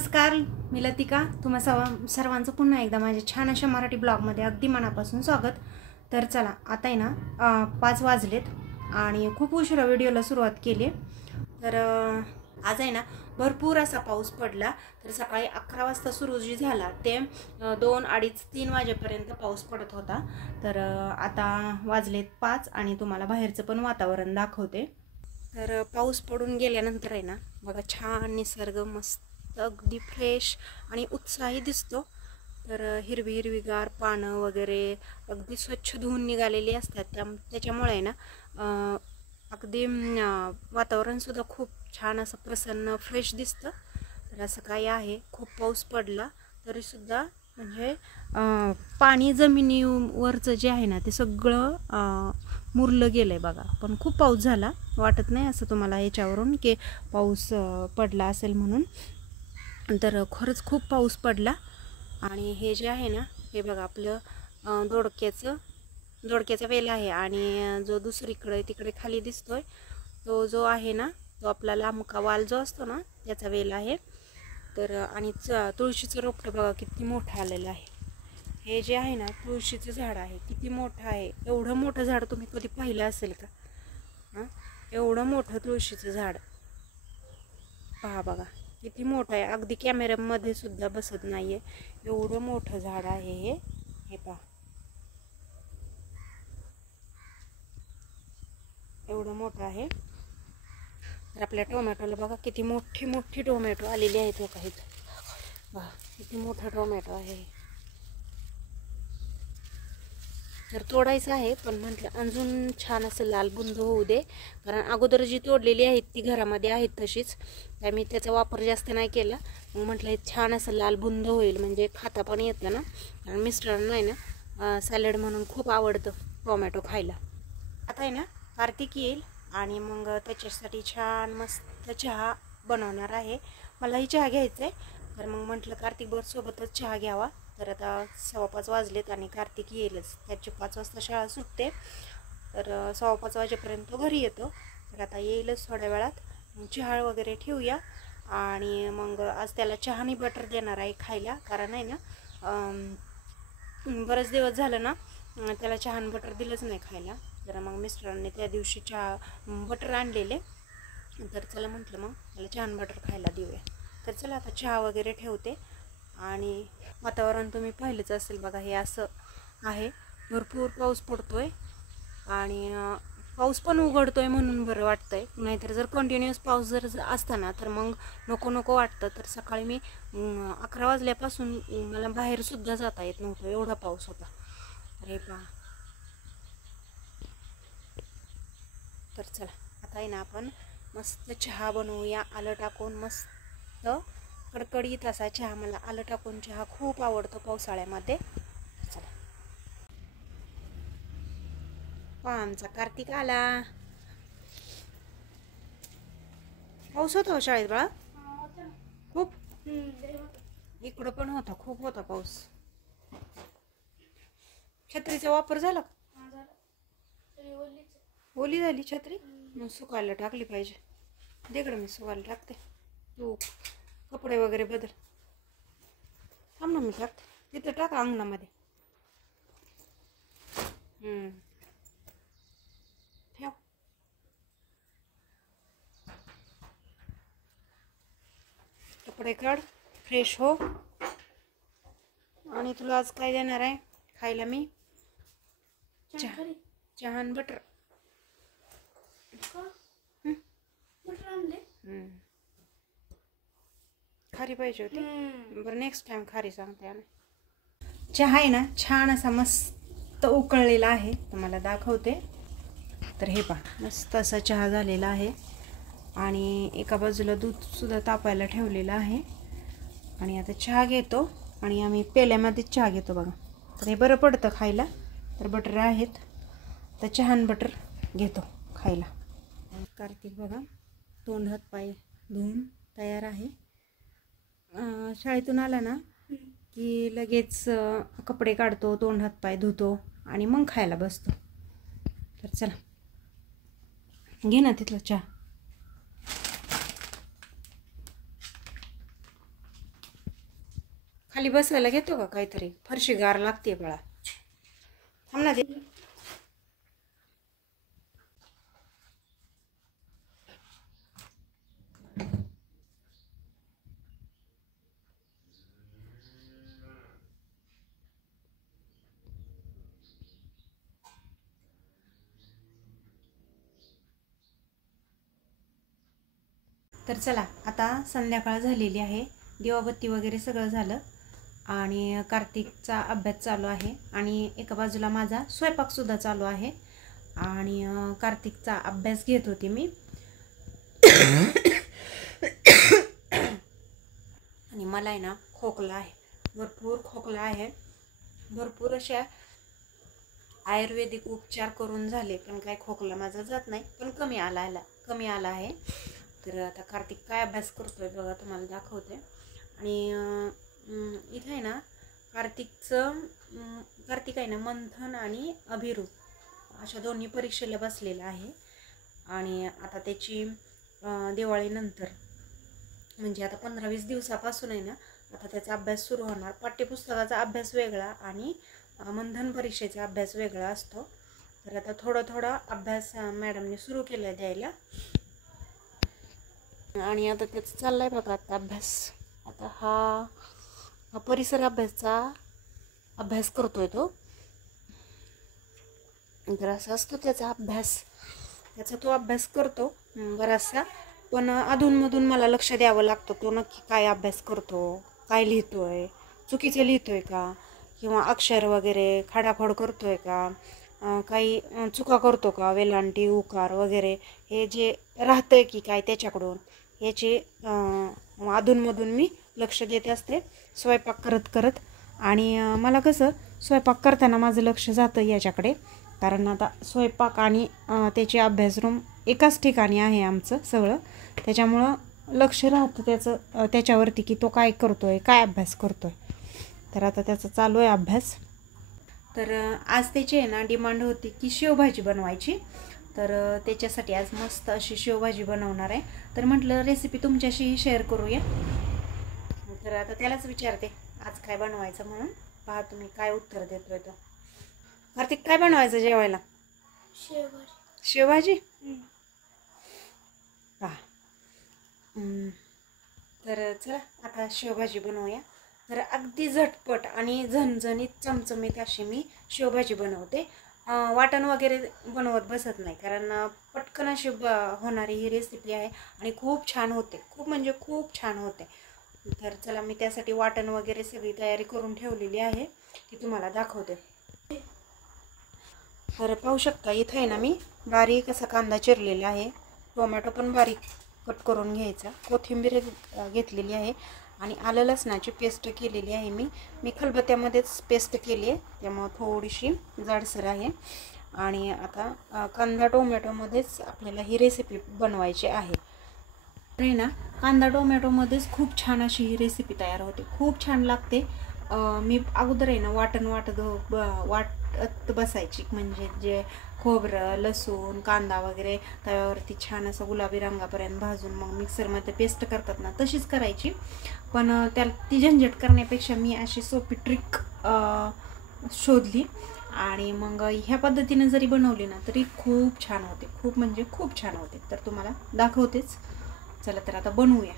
नमस्कार, मी लतिका. तुम्हा सर्वांचं पुन्हा एकदा माझ्या छान अशा मराठी ब्लॉगमध्ये अगदी मनापासून स्वागत. तर चला, आता आहे ना 5 वाजलेत आणि खूप उशिरा व्हिडिओला सुरुवात केली. तर आज आहे ना भरपूर असा पाऊस पडला. तर सकाळी 11 वाजता सुरू जी झाला ते 2, 2:30, 3 वाजेपर्यंत पाऊस पडत होता. तर आता वाजलेत 5 आणि तुम्हाला बाहेरचं पण वातावरण दाखवते. तर पाऊस पडून गेल्यानंतर आहे ना बघा, छान निसर्ग मस्त अगदी फ्रेश आणि उत्साही दिसतो. तर हिरवी हिरवीगार पानं वगैरे अगदी स्वच्छ धुवून निघालेली असतात. त्याच्यामुळे आहे ना अगदी वातावरणसुद्धा खूप छान असं प्रसन्न फ्रेश दिसतं. तर असं काही आहे, खूप पाऊस पडला तरीसुद्धा म्हणजे पाणी जमिनीवरचं जे आहे ना ते सगळं मुरलं गेलं आहे बघा. पण खूप पाऊस झाला, वाटत नाही असं तुम्हाला याच्यावरून की पाऊस पडला असेल म्हणून. तर खरंच खूप पाऊस पडला. आणि हे जे आहे ना हे बघा, आपलं दोडक्याचा वेल आहे. आणि जो दुसरीकडे तिकडे खाली दिसतोय तो जो आहे ना तो आपला लांबका वाल जो असतो ना त्याचा वेल आहे. तर आणि तुळशीचं रोपटं बघा किती मोठं आलेलं आहे. हे जे आहे ना तुळशीचं झाड आहे, किती मोठं आहे. एवढं मोठं झाड तुम्ही कधी पाहिलं असेल का? हां, एवढं मोठं तुळशीचं झाड पहा बघा किती मोठं आहे. अगदी कॅमेऱ्यामध्ये सुद्धा बसत नाहीये, एवढं मोठं झाड आहे हे पहा, एवढं मोठं आहे. तर आपल्या टोमॅटोला बघा किती मोठी मोठी टोमॅटो आलेली आहेत. बघा इथं बघा किती मोठा टोमॅटो आहे. तर तोडायचं आहे, पण म्हटलं अजून छान असं लाल बुंद होऊ दे. कारण अगोदर जी तोडलेली आहेत ती घरामध्ये आहेत तशीच, तर मी त्याचा वापर जास्त नाही केला. मग म्हटलं छान असं लाल बुंद होईल म्हणजे खाता पण येतं ना. आणि मिस्टरांना आहे ना सॅलड म्हणून खूप आवडतं टोमॅटो खायला. आता आहे ना कार्तिक येईल आणि मग त्याच्यासाठी छान मस्त चहा बनवणार आहे. मलाही चहा घ्यायचा आहे, तर मग म्हटलं कार्तिक सोबतच चहा घ्यावा. तर आता 5:15 वाजलेत आणि कार्तिक येईलच, त्याची 5 वाजता शाळा सुटते. तर 5:15 वाजेपर्यंत घरी येतो. तर आता येईलच थोड्या वेळात. चहा वगैरे ठेवूया आणि मग आज त्याला चहानी बटर देणार आहे खायला. कारण आहे ना बरेच दिवस झालं ना त्याला चहा बटर दिलंच नाही खायला. तर मग मिस्टरांनी त्या दिवशी चहा बटर आणलेले. तर चला म्हटलं मग त्याला चहा बटर खायला देऊया. तर चला आता चहा वगैरे ठेवते. आणि वातावरण तुम्ही पाहिलंच असेल बघा, हे असं आहे. भरपूर पाऊस पडतोय आणि पाऊस पण उघडतोय म्हणून बरं वाटतंय. नाहीतर जर कंटिन्युअस पाऊस जर असता ना तर मग नको नको वाटतं. तर सकाळी मी 11 वाजल्यापासून मला बाहेरसुद्धा जाता येत नव्हतं, एवढा पाऊस होता. अरे पहा, तर चला आता आहे ना आपण मस्त चहा बनवूया आलं टाकून. मस्त कडकडीत असा चहा, मला आलं टाकून चहा खूप आवडतो पावसाळ्यामध्ये. चला पहा, आमचा कार्तिक आला. पाऊस होता शाळेत बाळा खूप? इकडं पण होता, खूप होता पाऊस. छत्रीचा वापर झाला का? ओली झाली छत्री, मग सुकायला टाकली पाहिजे. तिकडं मी सुकायला टाकते, तू कपडे वगैरे बदल. थांब ना, मी टाकते तिथं, टाका अंगणामध्ये. ठेव. कपडे काढ, फ्रेश हो. आणि तुला आज काय देणार आहे खायला मी? चहा आणि बटर. खारी पाहिजे होती, बरं नेक्स्ट टाइम खारी सांगते आम्ही. चहा आहे ना छान असा मस्त उकळलेला आहे, तुम्हाला दाखवते. तर हे पहा, मस्त असा चहा झालेला आहे. आणि एका बाजूला दूध सुद्धा तापायला ठेवलेलं आहे. आणि आता चहा घेतो आणि आम्ही पेल्यामध्ये चहा घेतो बघा. तर हे बरं पडतं खायला. तर बटर आहेत, तर चहा आणि बटर घेतो खायला. कार्तिक बघा तोंड हात पाय धुवून तयार आहे. शाळेतून आला ना की लगेच कपडे काढतो, तोंड हात पाय धुतो आणि मग खायला बसतो. तर चला घे ना तिथला चहा. खाली बसायला घेतो का काहीतरी? फरशी गार लागते बाळा. थांब ना. तर चला, आता संध्याकाळ झालेली आहे. दिवाबत्ती वगैरे सगळं झालं आणि कार्तिकचा अभ्यास चालू आहे आणि एका बाजूला माझा स्वयंपाकसुद्धा चालू आहे. आणि कार्तिकचा अभ्यास घेत होते मी. आणि मला आहे ना खोकला आहे, भरपूर खोकला आहे. भरपूर अशा आयुर्वेदिक उपचार करून झाले पण काय खोकला माझा जात नाही, पण कमी आला आहे. तर आता कार्तिक काय अभ्यास करतोय बघा, तुम्हाला दाखवते. आणि इथे आहे ना कार्तिक आहे ना मंथन आणि अभिरूप अशा दोन्ही परीक्षेला बसलेला आहे. आणि आता त्याची दिवाळीनंतर म्हणजे आता 15-20 दिवसापासून आहे ना आता त्याचा अभ्यास सुरू होणार. पाठ्यपुस्तकाचा अभ्यास वेगळा आणि मंथन परीक्षेचा अभ्यास वेगळा असतो. तर आता थोडा अभ्यास मॅडमने सुरू केला द्यायला. आणि आता त्याचं चाललाय बघा आता अभ्यास. आता हा परिसर अभ्यास करतोय तो. तर असा असतो त्याचा अभ्यास. तो अभ्यास करतो बराचसा, पण अधूनमधून मला लक्ष द्यावं लागतं तो नक्की काय अभ्यास करतो, काय लिहितोय, चुकीचं लिहितोय का, किंवा अक्षर वगैरे खाडाखोड करतोय का, काही चुका करतो का, वेलांटी उकार वगैरे हे जे राहतंय की काय त्याच्याकडून, याचे अधूनमधून मी लक्ष देत असते स्वयंपाक करत. आणि मला कसं स्वयंपाक करताना माझं लक्ष जातं याच्याकडे, कारण आता स्वयंपाक आणि त्याची अभ्यासरूम एकाच ठिकाणी आहे आमचं सगळं. त्याच्यामुळं लक्ष राहतं त्याच्यावरती की तो काय करतोय, काय अभ्यास करतोय. तर आता त्याचा चालू आहे अभ्यास. तर आज त्याची आहे ना डिमांड होती की शेवभाजी बनवायची. तर त्याच्यासाठी आज मस्त अशी शेवभाजी बनवणार आहे. तर म्हटलं रेसिपी तुमच्याशीही शेअर करूया. तर आता त्यालाच विचारते आज काय बनवायचं म्हणून. पहा तुम्ही काय उत्तर देतोय तो. कार्तिक काय बनवायचं जेवायला? शेवभाजी. पहा. तर चला आता शेवभाजी बनवूया. तर अगदी झटपट आणि झणझणीत चमचमीत अशी मी शेवभाजी बनवते. वाटण वगैरे बनवत बसत नाही, कारण पटकन अशी होणारी ही रेसिपी आहे आणि खूप छान होते. खूप म्हणजे खूप छान होते. तर चला मी त्यासाठी वाटण वगैरे सगळी तयारी करून ठेवलेली आहे, ती तुम्हाला दाखवते. तर पाहू शकता इथं आहे ना मी बारीक असा कांदा चिरलेला आहे. टोमॅटो पण बारीक कट करून घ्यायचा. कोथिंबीर घेतलेली आहे आणि आलं लसणाची पेस्ट केलेली आहे. मी खलबत्त्यामध्येच पेस्ट केली आहे, त्यामुळं थोडीशी जाडसर आहे. आणि आता कांदा टोमॅटोमध्येच आपल्याला ही रेसिपी बनवायची आहे. आहे ना कांदा टोमॅटोमध्येच खूप छान अशी ही रेसिपी तयार होते, खूप छान लागते. मी अगोदर आहे ना वाटत बसायची, म्हणजे जे खोबरं लसूण कांदा वगैरे तव्यावरती छान असं गुलाबी रंगापर्यंत भाजून मग मिक्सरमध्ये पेस्ट करतात ना तशीच करायची. पण ती झंझट करण्यापेक्षा मी अशी सोपी ट्रिक शोधली आणि मग ह्या पद्धतीने जरी बनवली ना तरी खूप छान होते, खूप म्हणजे खूप छान होते. तर तुम्हाला दाखवतेच. चला तर आता बनवूया.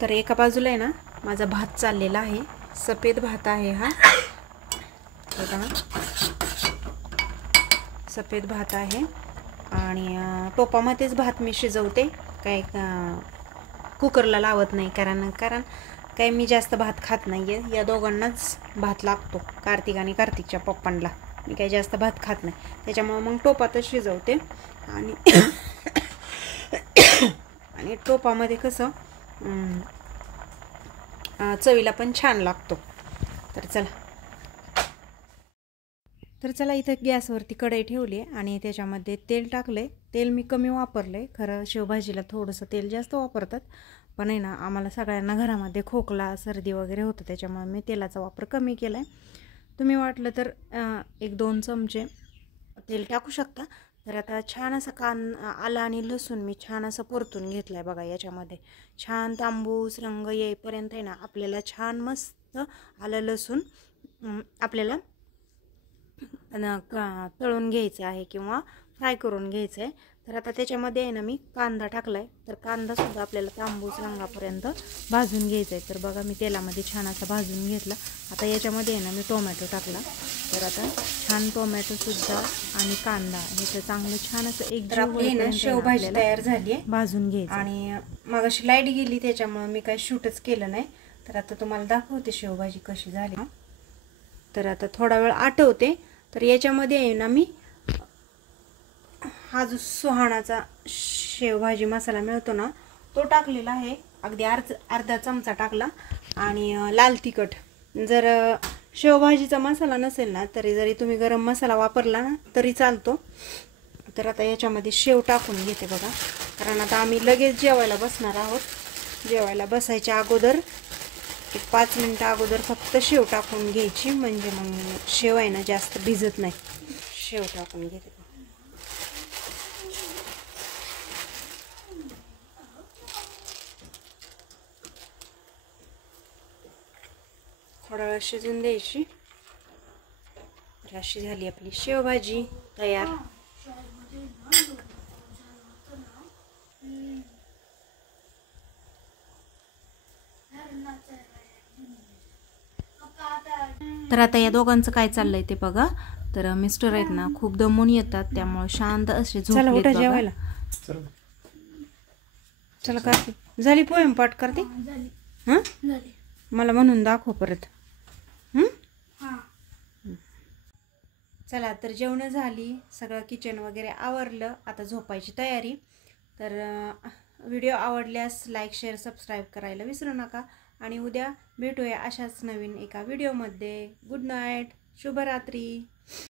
तर एका बाजूला आहे ना माझा भात चाललेला आहे, सफेद भात आहे हा. बघा सफेद भात आहे आणि टोपामध्येच भात मी शिजवते, काय कुकरला लावत नाही. कारण काय मी जास्त भात खात नाही आहे. या दोघांनाच भात लागतो, कार्तिक आणि कार्तिकच्या पप्पांना. मी काही जास्त भात खात नाही, त्याच्यामुळं मग टोपातच शिजवते. आणि टोपामध्ये कसं चवीला पण छान लागतो. तर चला इथं गॅसवरती कढई ठेवली आणि त्याच्यामध्ये तेल टाकले. तेल मी कमी वापरले, खरं शेवभाजीला थोडंसं तेल जास्त वापरतात, पण आहे ना आम्हाला सगळ्यांना घरामध्ये खोकला सर्दी वगैरे होतं, त्याच्यामुळे मी तेलाचा वापर कमी केला आहे. तुम्ही वाटलं तर 1-2 चमचे तेल टाकू शकता. तर आता छान असं आलं आणि लसूण मी छान असं परतून घेतलं आहे बघा. याच्यामध्ये छान तांबूस रंग येईपर्यंत आहे ना आपल्याला छान मस्त आलं लसूण आपल्याला तळून घ्यायचं आहे किंवा फ्राय करून घ्यायचं आहे. तर आता त्याच्यामध्ये आहे ना मी कांदा टाकला आहे. तर कांदासुद्धा आपल्याला तांबूस रंगापर्यंत भाजून घ्यायचा आहे. तर बघा मी तेलामध्ये छान असा भाजून घेतला. आता याच्यामध्ये आहे ना मी टोमॅटो टाकला. तर आता छान टोमॅटोसुद्धा आणि कांदा हे चांगलं छान असं एक शेवभाजी तयार झाली आहे. भाजून घ्यायची. आणि मग अशी लाईट गेली त्याच्यामुळे मी काही शूटच केलं नाही. तर आता तुम्हाला दाखवते शेवभाजी कशी झाली. तर आता थोडा वेळ आटवते. तर याच्यामध्ये आहे ना मी हा जो सुहाणाचा शेवभाजी मसाला मिळतो ना तो टाकलेला आहे. अगदी अर्धा चमचा टाकला. आणि लाल तिखट. जर शेवभाजीचा मसाला नसेल ना जरी तुम्ही गरम मसाला वापरला ना तरी चालतो. तर आता याच्यामध्ये शेव टाकून घेते बघा. कारण आता आम्ही लगेच जेवायला बसणार आहोत. जेवायला बसायच्या अगोदर एक 5 मिनिटं अगोदर फक्त शेव टाकून घ्यायची. म्हणजे मग शेव आहे ना जास्त भिजत नाही. शेव टाकून घेते. थोडा वेळ शिजून द्यायची. अशी झाली आपली शेवभाजी तयार. तर आता या दोघांचं काय चाललंय ते बघा. तर मिस्टर आहेत ना खूप दमून येतात त्यामुळे शांत असे झोपलेत बघा. जेवायला चला करते. झाली पोएम पाठ करते. हां मला म्हणून दाखव परत. चला तर जेवण झाली. सगळं किचन वगैरे आवरलं. आता झोपायची तयारी. तर व्हिडिओ आवडल्यास लाईक शेअर सबस्क्राईब करायला विसरू नका. आणि उद्या भेटूया अशाच नवीन एका व्हिडिओमध्ये. Good night. शुभरात्री.